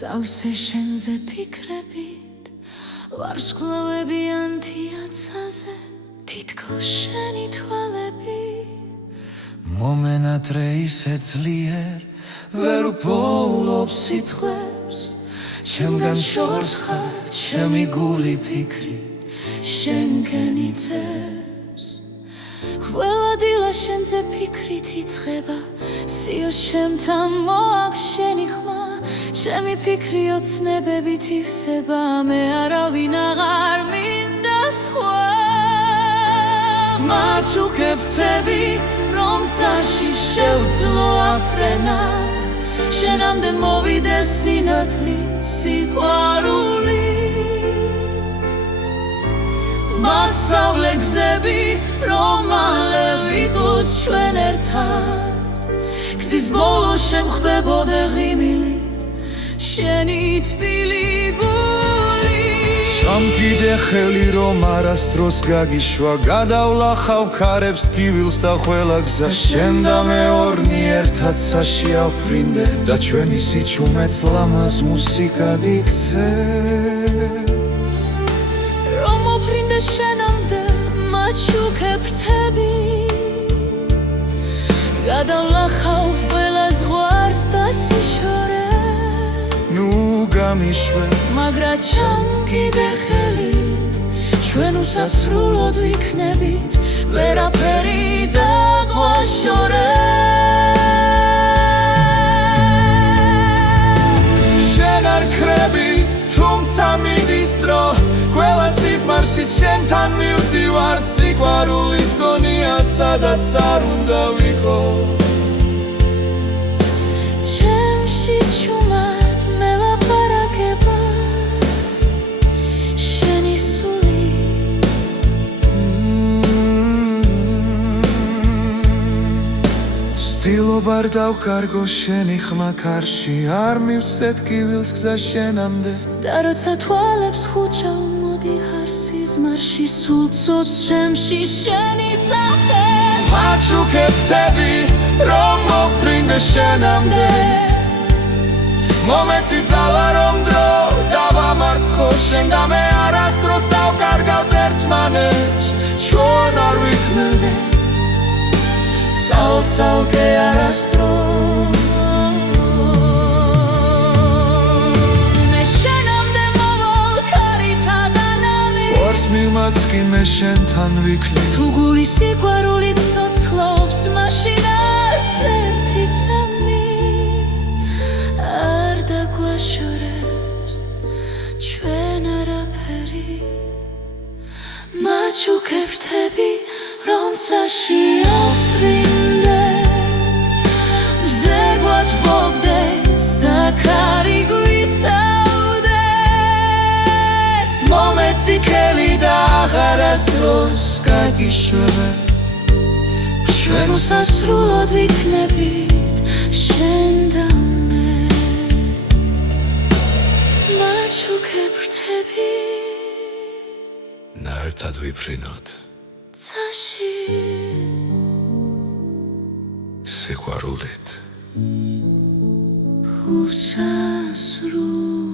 სავსე შენზე ფიქრებით ვარსკვლავებიან თიაცაზე თითქოს შენი თვალები მომენატრე ისე ძლიერ ვერ უპოულობ სიტყვებს ჩემგან შორს ხარ ჩემი გული ფიქრი შენკენ იწევს ყველა დილა შენზე ფიქრით იწყება სიო შემთან მოაქვს შენი ხმა ჩემი ფიქრი ოცნებებით ივსება მე არავინ აღარ მინდა სხვა მაჩუქებ ხვდები რომ წაში შევძლო აფრენა შენამდე მოვიდეს სინათლით სიყვარულით მასავლე გზები რომ მალე ვიგოთ ჩვენ ერთად გზის ბოლო შემხვდებოდე ღიმილით შენი თბილი გული სამკიდე ხელი რომ არასდროს გაგიშვა გადავლახავ ქარებს ტკივილს და ყველა გზა შენ და მე ორნი ერთად საშიავფრინდე და ჩვენი სიჩუმეც ლამაზ მუსიკად იქცევს რომ მოფრინდე შენამდე მაჩუქებ ხვდები გადავლახავ ყველა ზღვარს და სიშორეს ნუ გამიშვე მაგრა ჩამკიდე ხელი ჩვენ უსასრულოდ ვიქნებით ვერაფერი დაგვაშორეს შენ არ ქრები თუმცა მიდის დრო ყველა სიზმარში შენთან მივდივარ სიყვარულით გონია სადაც არ უნდა ვიყო ჩემში ჩუმად მელაპარაკება შენი სული ვცდილობ არ დავკარგო შენი ხმა კარში არ მივცე ტკივილს გზა შენამდე და როცა თვალებს ხუჭავ მოდი ჰარსიზმარში სულ ცოცხ ჩემში შენი სახე მაჩუქებ ხვდები რომ მოფრინდე შენამდე მომეცი ძალა რომ დრო დავამარცხო შენ და მე არასდროს დავკარგავთ ერთმანეთს ჩვენ არ ვიქნებით ცალ-ცალკე არასდროს მე შენამდე მოვალ ქარითაგანამი ფორს მიმაძგი მე შენთან ვიქნით თუ გული სიყვარულით ცოცხლობს მაშინ არც ერთი წამი არ დაგვაშორებს ჩვენ არაფერი მაჩუქებ ხვდები რომ საშიავფრინდეთ მზე გვათბობდეს და ქარი გვიცავდეს მომეცი ხელი და აღარასდროს გაგიშვებე ჩვენ უსასრულოდ ვიქნებით შენ და მე მაჩუქებ ხვდები ნაერთად ვიფრინოთ ცაში სიყვარულით უსასრულოდ